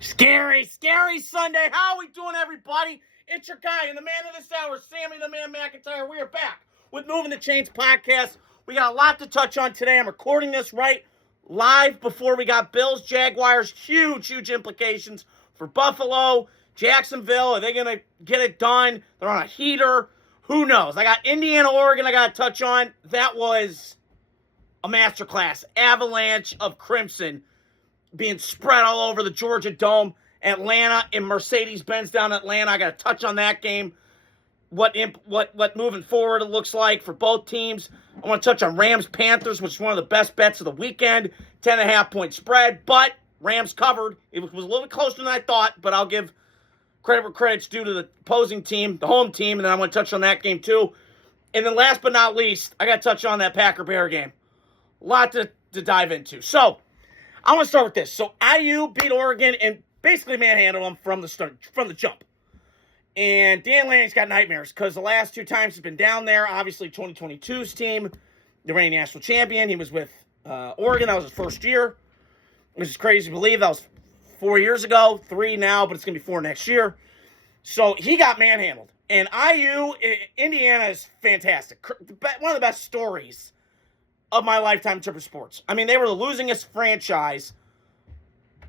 Scary, scary Sunday. How are we doing, everybody? It's your guy and the man of this hour, Sammy the Man McIntyre. We are back with Moving the Chains podcast. We got a lot to touch on today. I'm recording this right live before we got Bills, Jaguars. Huge implications for Buffalo, Jacksonville. Are they going to get it done? They're on a heater. Who knows? I got Indiana, Oregon I got to touch on. That was a masterclass. Avalanche of crimson being spread all over the Georgia Dome. Atlanta and Mercedes-Benz down in Atlanta. I got to touch on that game. What moving forward it looks like for both teams. I want to touch on Rams-Panthers, which is one of the best bets of the weekend. 10.5-point spread, but Rams covered. It was a little bit closer than I thought, but I'll give credit where credit's due to the opposing team, the home team, and then I want to touch on that game too. And then last but not least, I got to touch on that Packer-Bear game. A lot to dive into. So, I want to start with this. So, IU beat Oregon and basically manhandled them from the jump. And Dan Lanning's got nightmares because the last two times he's been down there, obviously 2022's team, the reigning national champion. He was with Oregon. That was his first year, which is crazy to believe. That was 4 years ago, 3 now, but it's going to be 4 next year. So, he got manhandled. And IU, Indiana is fantastic. One of the best stories of my lifetime in terms of sports. I mean, they were the losingest franchise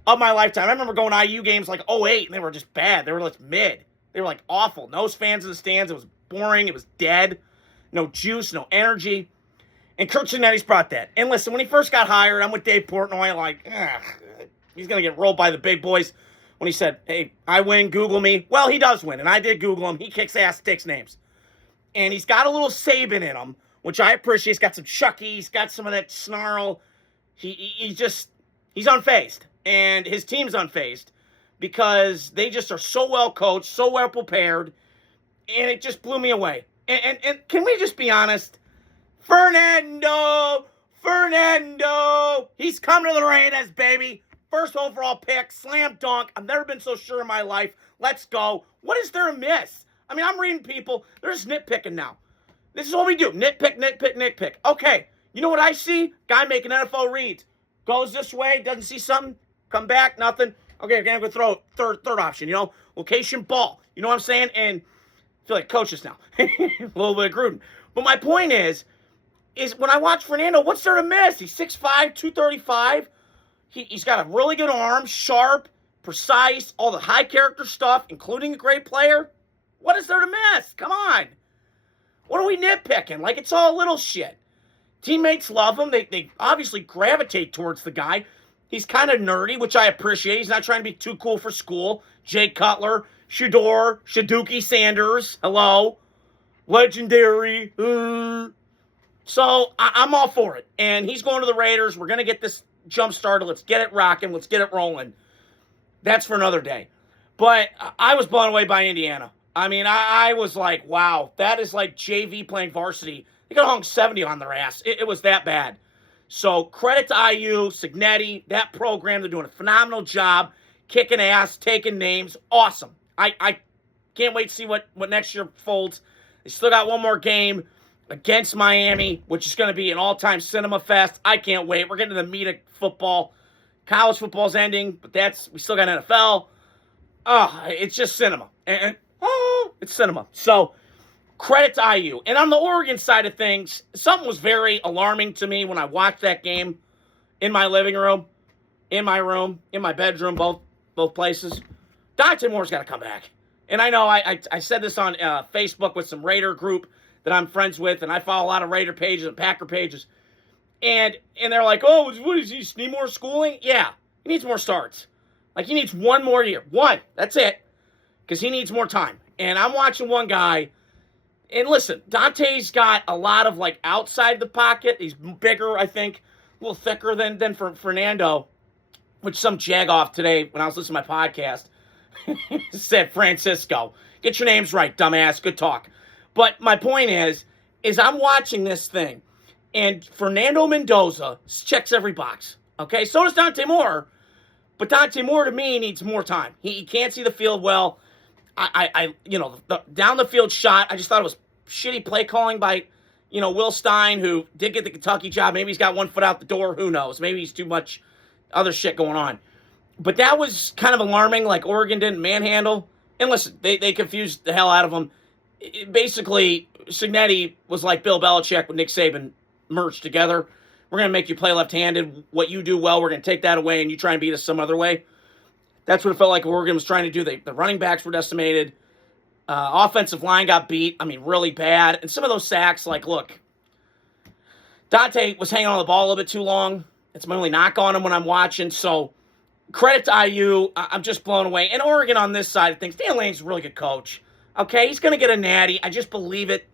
of my lifetime. I remember going to IU games like 2008, and they were just bad. They were like mid. They were like awful. No fans in the stands. It was boring. It was dead. No juice, no energy. And Kurt Chinetti's brought that. And listen, when he first got hired, I'm with Dave Portnoy, like, he's going to get rolled by the big boys. When he said, hey, I win, Google me. Well, he does win, and I did Google him. He kicks ass, takes names. And he's got a little Saban in him, which I appreciate. He's got some Chucky. He's got some of that snarl. He's unfazed. And his team's unfazed because they just are so well coached, so well prepared, and it just blew me away. And can we just be honest? Fernando, he's come to the Raiders, baby. First overall pick, slam dunk. I've never been so sure in my life. Let's go. What is there to miss? I mean, I'm reading people. They're just nitpicking now. This is what we do. Nitpick. Okay, you know what I see? Guy making NFL reads. Goes this way, doesn't see something, come back, nothing. Okay, I'm going to throw third option, location ball. You know what I'm saying? And I feel like coaches now. A little bit of Gruden. But my point is when I watch Fernando, what's there to miss? He's 6'5", 235. He's got a really good arm, sharp, precise, all the high character stuff, including a great player. What is there to miss? Come on. What are we nitpicking? Like, it's all little shit. Teammates love him. They obviously gravitate towards the guy. He's kind of nerdy, which I appreciate. He's not trying to be too cool for school. Jay Cutler, Shador, Shaduki Sanders, hello. Legendary. So, I'm all for it. And he's going to the Raiders. We're going to get this jump started. Let's get it rocking. Let's get it rolling. That's for another day. But I was blown away by Indiana. I mean, I was like, wow, that is like JV playing varsity. They got hung 70 on their ass. It was that bad. So credit to IU, Cignetti, that program. They're doing a phenomenal job, kicking ass, taking names. Awesome. I can't wait to see what next year folds. They still got one more game against Miami, which is going to be an all-time cinema fest. I can't wait. We're getting to the meat of football. College football's ending, but we still got NFL. It's just cinema. It's cinema. So, credit to IU. And on the Oregon side of things, something was very alarming to me when I watched that game in my living room, in my room, in my bedroom, both places. Dante Moore's got to come back. And I know I said this on Facebook with some Raider group that I'm friends with, and I follow a lot of Raider pages and Packer pages. And they're like, oh, what is he, need more schooling? Yeah, he needs more starts. Like, he needs one more year. One. That's it. Because he needs more time. And I'm watching one guy. And listen, Dante's got a lot of, like, outside the pocket. He's bigger, I think. A little thicker than Fernando. Which some jagoff today, when I was listening to my podcast, said, Francisco. Get your names right, dumbass. Good talk. But my point is I'm watching this thing. And Fernando Mendoza checks every box. Okay? So does Dante Moore. But Dante Moore, to me, needs more time. He can't see the field well. The down the field shot, I just thought it was shitty play calling by, Will Stein, who did get the Kentucky job. Maybe he's got one foot out the door. Who knows? Maybe he's too much other shit going on. But that was kind of alarming, like Oregon didn't manhandle. And listen, they confused the hell out of them. Basically, Cignetti was like Bill Belichick with Nick Saban merged together. We're going to make you play left-handed. What you do well, we're going to take that away, and you try and beat us some other way. That's what it felt like Oregon was trying to do. The running backs were decimated. Offensive line got beat. I mean, really bad. And some of those sacks, like, look, Dante was hanging on the ball a little bit too long. It's my only knock on him when I'm watching. So credit to IU. I'm just blown away. And Oregon on this side of things, Dan Lane's a really good coach. Okay, he's going to get a natty. I just believe it.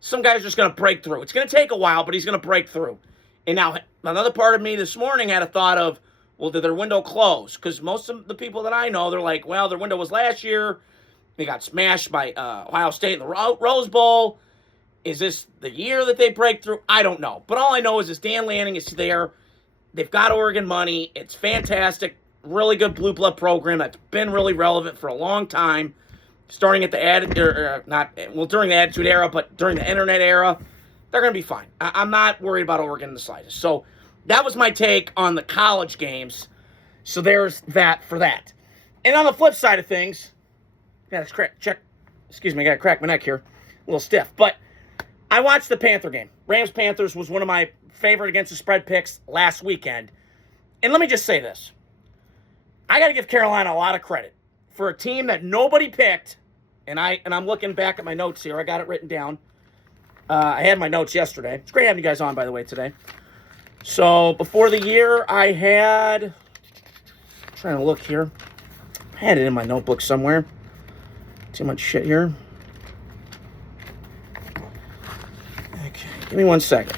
Some guys are just going to break through. It's going to take a while, but he's going to break through. And now another part of me this morning had a thought of, well, did their window close? Because most of the people that I know, they're like, well, their window was last year. They got smashed by Ohio State in the Rose Bowl. Is this the year that they break through? I don't know. But all I know is this Dan Lanning is there. They've got Oregon money. It's fantastic. Really good blue blood program that's been really relevant for a long time. Starting at the during the Attitude Era, but during the internet era, they're going to be fine. I'm not worried about Oregon in the slightest. So that was my take on the college games. So there's that for that. And on the flip side of things, excuse me, I got to crack my neck here. A little stiff. But I watched the Panther game. Rams-Panthers was one of my favorite against the spread picks last weekend. And let me just say this. I got to give Carolina a lot of credit for a team that nobody picked. And I'm looking back at my notes here. I got it written down. I had my notes yesterday. It's great having you guys on, by the way, today. So before the year, I had... I'm trying to look here. I had it in my notebook somewhere. Too much shit here. Okay, give me 1 second.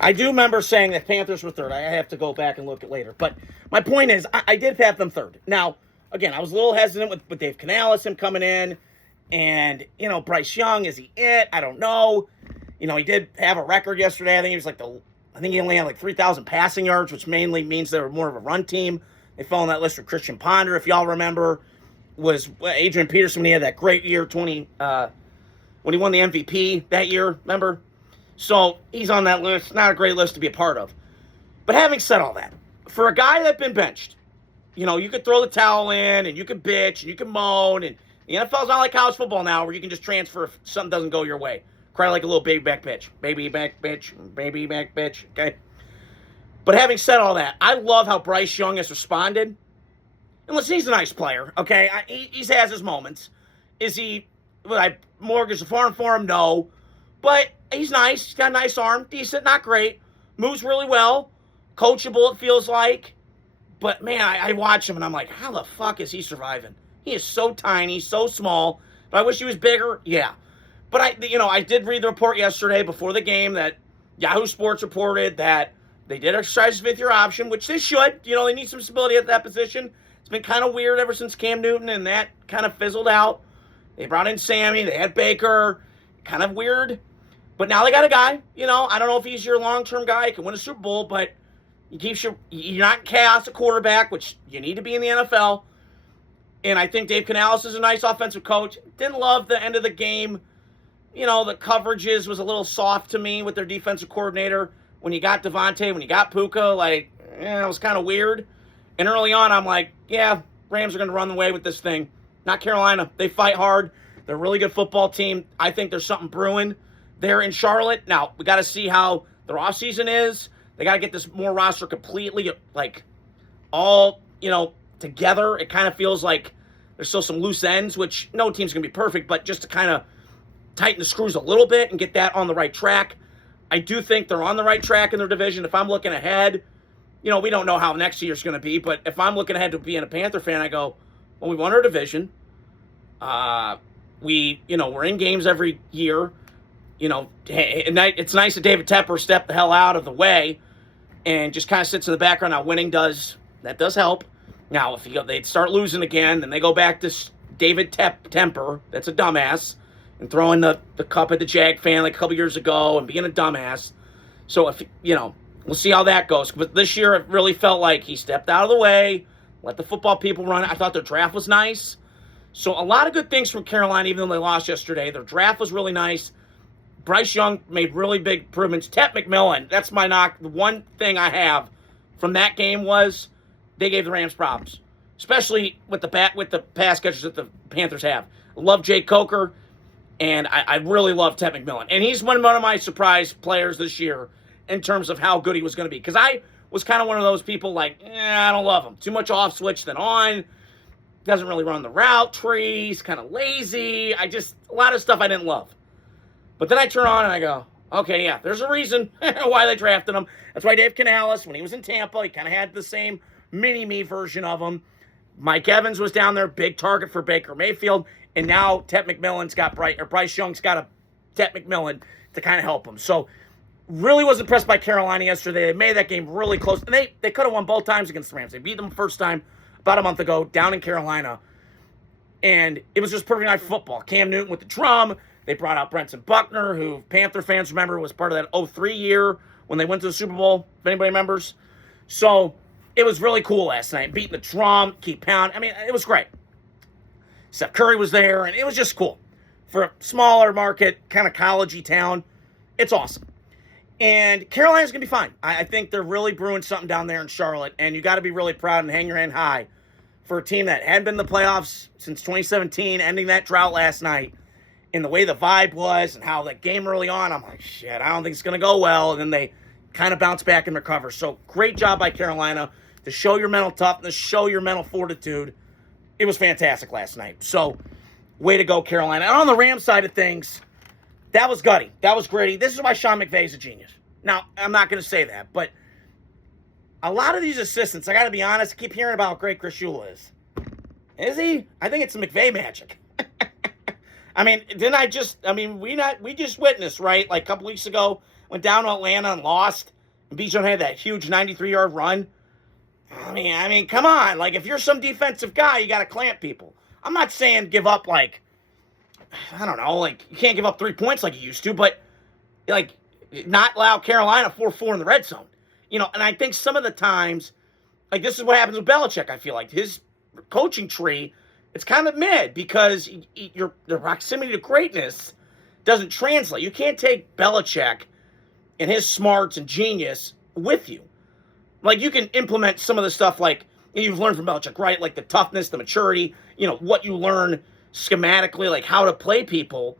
I do remember saying that Panthers were third. I have to go back and look at later. But my point is, I did have them third. Now, again, I was a little hesitant with Dave Canales, him coming in. And, Bryce Young, is he it? I don't know. He did have a record yesterday. I think he only had like 3,000 passing yards, which mainly means they were more of a run team. They fell on that list with Christian Ponder, if y'all remember. Was Adrian Peterson when he had that great year, when he won the MVP that year, remember? So he's on that list. Not a great list to be a part of. But having said all that, for a guy that's been benched, you could throw the towel in and you could bitch and you can moan. And the NFL's not like college football now where you can just transfer if something doesn't go your way. Cry like a little baby back bitch. Baby back bitch. Baby back bitch. Okay? But having said all that, I love how Bryce Young has responded. And listen, he's a nice player. Okay? He has his moments. Is he... Would I mortgage the farm for him? No. But he's nice. He's got a nice arm. Decent, not great. Moves really well. Coachable, it feels like. But, man, I watch him, and I'm like, how the fuck is he surviving? He is so tiny, so small. Do I wish he was bigger? Yeah. But, I did read the report yesterday before the game that Yahoo Sports reported that they did exercise the fifth-year option, which they should. They need some stability at that position. It's been kind of weird ever since Cam Newton, and that kind of fizzled out. They brought in Sammy. They had Baker. Kind of weird. But now they got a guy, I don't know if he's your long-term guy. He can win a Super Bowl, but you're not chaos at quarterback, which you need to be in the NFL. And I think Dave Canales is a nice offensive coach. Didn't love the end of the game. The coverages was a little soft to me with their defensive coordinator. When you got Devontae, when you got Puka, it was kind of weird. And early on, I'm like, yeah, Rams are going to run away with this thing. Not Carolina. They fight hard. They're a really good football team. I think there's something brewing there in Charlotte. Now, we got to see how their offseason is. They got to get this more roster completely, all, together. It kind of feels like there's still some loose ends, which no team's going to be perfect, but just to kind of tighten the screws a little bit and get that on the right track. I do think they're on the right track in their division. If I'm looking ahead, we don't know how next year's going to be, but if I'm looking ahead to being a Panther fan, I go, well, we won our division. We're in games every year. It's nice that David Tepper stepped the hell out of the way and just kind of sits in the background. Now, winning does help. Now, if they'd start losing again, then they go back to David Tepper, that's a dumbass, and throwing the cup at the Jag fan like a couple years ago and being a dumbass. So, if we'll see how that goes. But this year, it really felt like he stepped out of the way, let the football people run. I thought their draft was nice. So a lot of good things from Carolina, even though they lost yesterday. Their draft was really nice. Bryce Young made really big improvements. Tet McMillan, that's my knock. The one thing I have from that game was they gave the Rams problems, especially with the pass catchers that the Panthers have. I love Jay Coker, and I really love Tet McMillan. And he's one of my surprise players this year in terms of how good he was going to be. Because I was kind of one of those people like, I don't love him. Too much off switch than on. Doesn't really run the route tree. He's kind of lazy. A lot of stuff I didn't love. But then I turn on and I go, okay, yeah, there's a reason why they drafted him. That's why Dave Canales, when he was in Tampa, he kind of had the same mini-me version of him. Mike Evans was down there, big target for Baker Mayfield. And now Tet McMillan's got Bryce Young's got a Tet McMillan to kind of help him. So really was impressed by Carolina yesterday. They made that game really close. And they could have won both times against the Rams. They beat them the first time about a month ago down in Carolina. And it was just perfect night for football. Cam Newton with the drum. They brought out Brenton Buckner, who Panther fans remember was part of that 2003 year when they went to the Super Bowl, if anybody remembers. So it was really cool last night. Beating the drum, keep pounding. I mean, it was great. Steph Curry was there, and it was just cool. For a smaller market, kind of college-y town, it's awesome. And Carolina's going to be fine. I think they're really brewing something down there in Charlotte, and you got to be really proud and hang your hand high for a team that hadn't been in the playoffs since 2017, ending that drought last night. And the way the vibe was and how that game early on, I'm like, shit, I don't think it's going to go well. And then they kind of bounce back and recover. So great job by Carolina to show your mental toughness, show your mental fortitude. It was fantastic last night. So way to go, Carolina. And on the Rams side of things, that was gutty. That was gritty. This is why Sean McVay's a genius. Now, I'm not going to say that, but a lot of these assistants, I got to be honest, I keep hearing about how great Chris Shula is. Is he? I think it's the McVay magic. I mean, we just witnessed, right? Like a couple weeks ago, went down to Atlanta and lost. And Bijan had that huge 93-yard run. I mean, come on. Like, if you're some defensive guy, you got to clamp people. I'm not saying give up, like, I don't know, like, you can't give up 3 points like you used to, but, like, not allow Carolina 4-4 in the red zone. You know, and I think some of the times, like, this is what happens with Belichick, I feel like. His coaching tree, it's kind of mid because the proximity to greatness doesn't translate. You can't take Belichick and his smarts and genius with you. Like, you can implement some of the stuff like you've learned from Belichick, right? Like the toughness, the maturity, you know, what you learn schematically, like how to play people.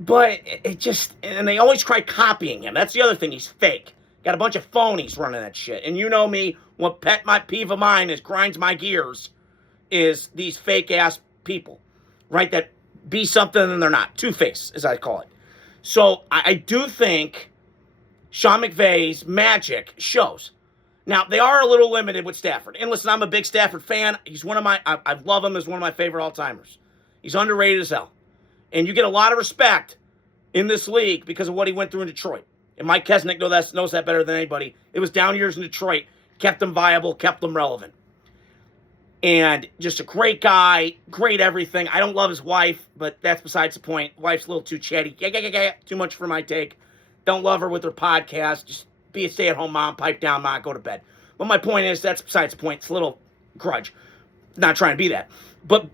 But it just, and they always try copying him. That's the other thing. He's fake. Got a bunch of phonies running that shit. And you know me, what my peeve of mine is, grinds my gears, is these fake-ass people, right, that be something and they're not. Two-face, as I call it. So I do think Sean McVay's magic shows. Now, they are a little limited with Stafford. And listen, I'm a big Stafford fan. He's I love him as one of my favorite all-timers. He's underrated as hell. And you get a lot of respect in this league because of what he went through in Detroit. And Mike Kesnick knows that better than anybody. It was down years in Detroit. Kept them viable, kept them relevant. And just a great guy, great everything. I don't love his wife, but that's besides the point. Wife's a little too chatty. Too much for my take. Don't love her with her podcast. Just be a stay-at-home mom, pipe down, mom, go to bed. But my point is, that's besides the point. It's a little grudge. Not trying to be that. But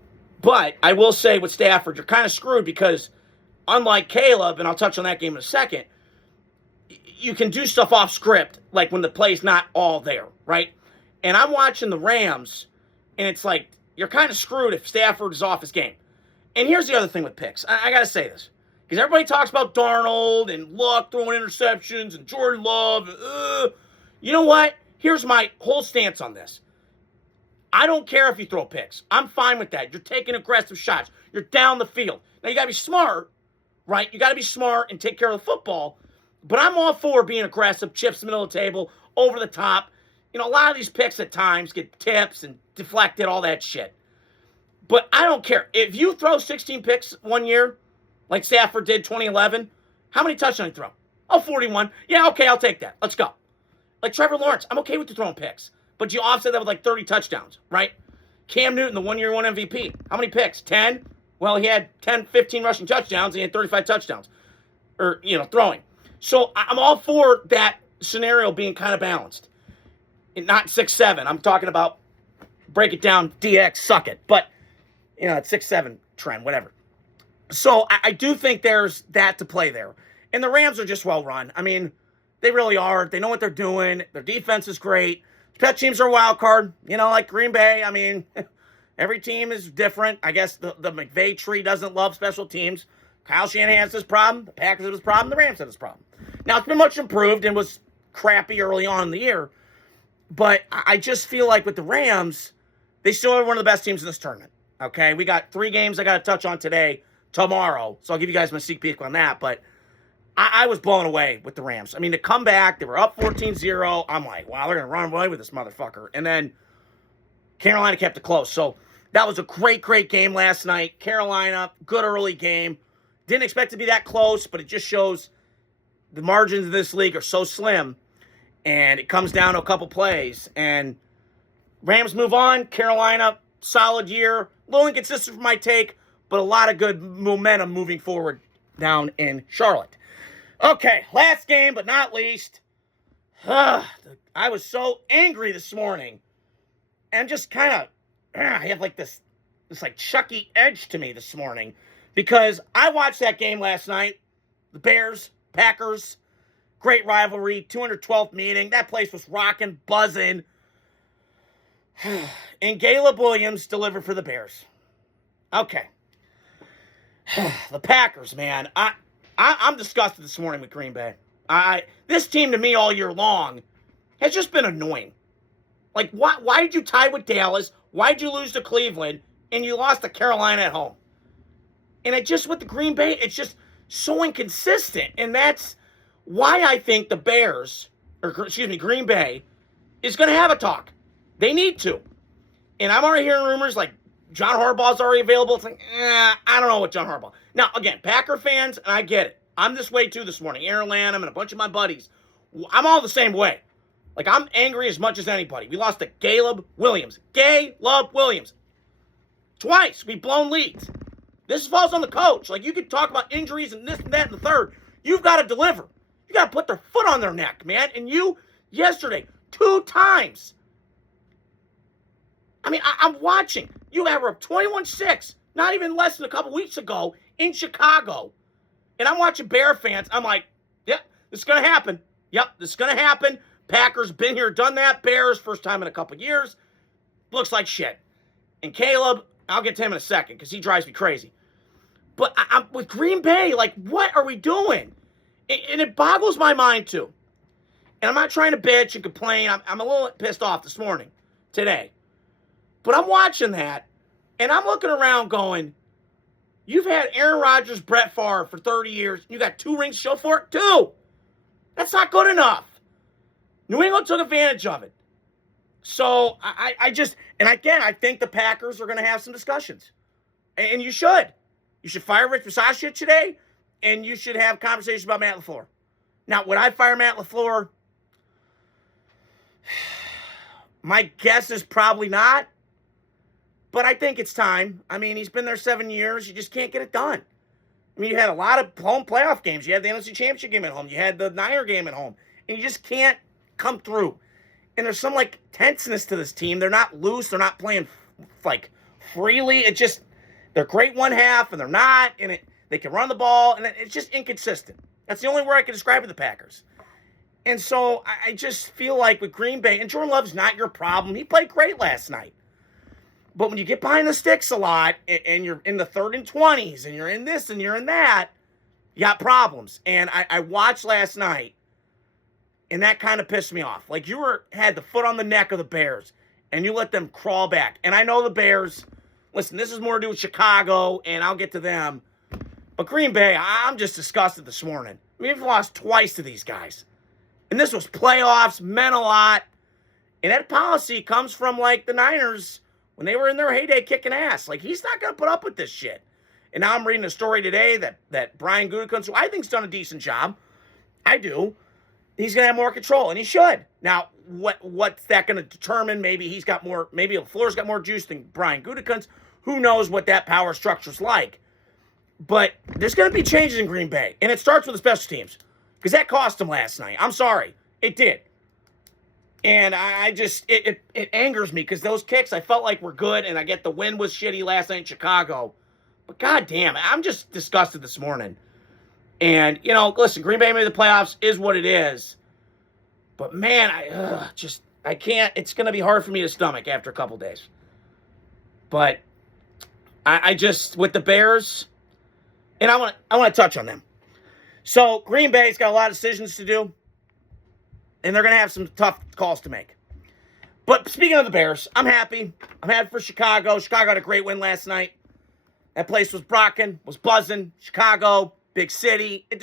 I will say with Stafford, you're kind of screwed because unlike Caleb, and I'll touch on that game in a second, you can do stuff off script, like when the play's not all there, right? And I'm watching the Rams, and it's like, you're kind of screwed if Stafford is off his game. And here's the other thing with picks. I got to say this. Because everybody talks about Darnold and Luck throwing interceptions and Jordan Love. You know what? Here's my whole stance on this. I don't care if you throw picks. I'm fine with that. You're taking aggressive shots. You're down the field. Now, you got to be smart, right? You got to be smart and take care of the football. But I'm all for being aggressive, chips in the middle of the table, over the top. You know, a lot of these picks at times get tips and deflected, all that shit. But I don't care. If you throw 16 picks one year, like Stafford did 2011, how many touchdowns did he throw? Oh, 41. Yeah, okay, I'll take that. Let's go. Like Trevor Lawrence, I'm okay with you throwing picks. But you offset that with like 30 touchdowns, right? Cam Newton, the 1 year won MVP. How many picks? 10? Well, he had 10, 15 rushing touchdowns, and he had 35 touchdowns. Or, throwing. So I'm all for that scenario being kind of balanced. And not 6-7. I'm talking about break it down, DX, suck it. But It's 6-7 trend, whatever. So I do think there's that to play there. And the Rams are just well run. I mean, they really are. They know what they're doing. Their defense is great. Special teams are a wild card, like Green Bay. I mean, every team is different. I guess the McVay tree doesn't love special teams. Kyle Shanahan has this problem. The Packers have this problem. The Rams have this problem. Now, it's been much improved and was crappy early on in the year. But I just feel like with the Rams, they still are one of the best teams in this tournament. Okay, we got 3 games I got to touch on tomorrow. So I'll give you guys my sneak peek on that. But I was blown away with the Rams. I mean, to come back, they were up 14-0. I'm like, wow, they're going to run away with this motherfucker. And then Carolina kept it close. So that was a great, great game last night. Carolina, good early game. Didn't expect to be that close, but it just shows the margins of this league are so slim. And it comes down to a couple plays. And Rams move on. Carolina, solid year. A little inconsistent for my take, but a lot of good momentum moving forward down in Charlotte. Okay, last game, but not least. I was so angry this morning. And just kind of, I have like this like Chucky edge to me this morning. Because I watched that game last night. The Bears, Packers, great rivalry, 212th meeting. That place was rocking, buzzing. And Caleb Williams delivered for the Bears. Okay. The Packers, man. I'm disgusted this morning with Green Bay. This team to me all year long has just been annoying. Like, why did you tie with Dallas? Why did you lose to Cleveland? And you lost to Carolina at home? And it just, with the Green Bay, it's just so inconsistent. And that's why I think the Bears, Green Bay, is going to have a talk. They need to. And I'm already hearing rumors like John Harbaugh's already available. It's like, I don't know what John Harbaugh. Now, again, Packer fans, and I get it. I'm this way too this morning. Aaron Lanham and a bunch of my buddies. I'm all the same way. Like, I'm angry as much as anybody. We lost to Caleb Williams. Caleb Williams. Twice. We've blown leads. This falls on the coach. Like, you could talk about injuries and this and that and the third. You've got to deliver. You got to put their foot on their neck, man. And you, yesterday, 2 times. I mean, I'm watching. You have up 21-6, not even less than a couple weeks ago in Chicago. And I'm watching Bear fans. I'm like, yep, this is going to happen. Yep, this is going to happen. Packers been here, done that. Bears, first time in a couple years. Looks like shit. And Caleb, I'll get to him in a second because he drives me crazy. But I'm with Green Bay, like, what are we doing? And it boggles my mind, too. And I'm not trying to bitch and complain. I'm a little pissed off this morning, today. But I'm watching that, and I'm looking around going, you've had Aaron Rodgers, Brett Favre for 30 years. You got 2 rings to show for it? 2. That's not good enough. New England took advantage of it. So I just, and again, I think the Packers are going to have some discussions. And you should. You should fire Rich Bisaccia today, and you should have conversations about Matt LaFleur. Now, would I fire Matt LaFleur? My guess is probably not. But I think it's time. I mean, he's been there 7 years. You just can't get it done. I mean, you had a lot of home playoff games. You had the NFC Championship game at home. You had the Niner game at home. And you just can't come through. And there's some, like, tenseness to this team. They're not loose. They're not playing, like, freely. It just, they're great one half, and they're not. And they can run the ball. And it's just inconsistent. That's the only word I can describe the Packers. And so I just feel like with Green Bay, and Jordan Love's not your problem. He played great last night. But when you get behind the sticks a lot, and you're in the 3rd and 20s, and you're in this and you're in that, you got problems. And I watched last night, and that kind of pissed me off. Like, you had the foot on the neck of the Bears, and you let them crawl back. And I know the Bears, listen, this is more to do with Chicago, and I'll get to them. But Green Bay, I'm just disgusted this morning. We've lost twice to these guys. And this was playoffs, meant a lot. And that policy comes from, like, the Niners when they were in their heyday kicking ass. Like, he's not going to put up with this shit. And now I'm reading a story today that Brian Gutekunst, who I think's done a decent job, I do, he's going to have more control, and he should. Now, what's that going to determine? Maybe he's got more, maybe LaFleur's got more juice than Brian Gutekunst. Who knows what that power structure's like. But there's going to be changes in Green Bay, and it starts with the special teams, because that cost them last night. I'm sorry. It did. And I just, it angers me because those kicks I felt like were good, and I get the win was shitty last night in Chicago. But goddamn, I'm just disgusted this morning. And, listen, Green Bay made the playoffs is what it is. But man, I can't, it's going to be hard for me to stomach after a couple days. But I just, with the Bears, and I want to touch on them. So Green Bay's got a lot of decisions to do, and they're going to have some tough calls to make. But speaking of the Bears, I'm happy. I'm happy for Chicago. Chicago had a great win last night. That place was rocking, was buzzing. Chicago, big city. It just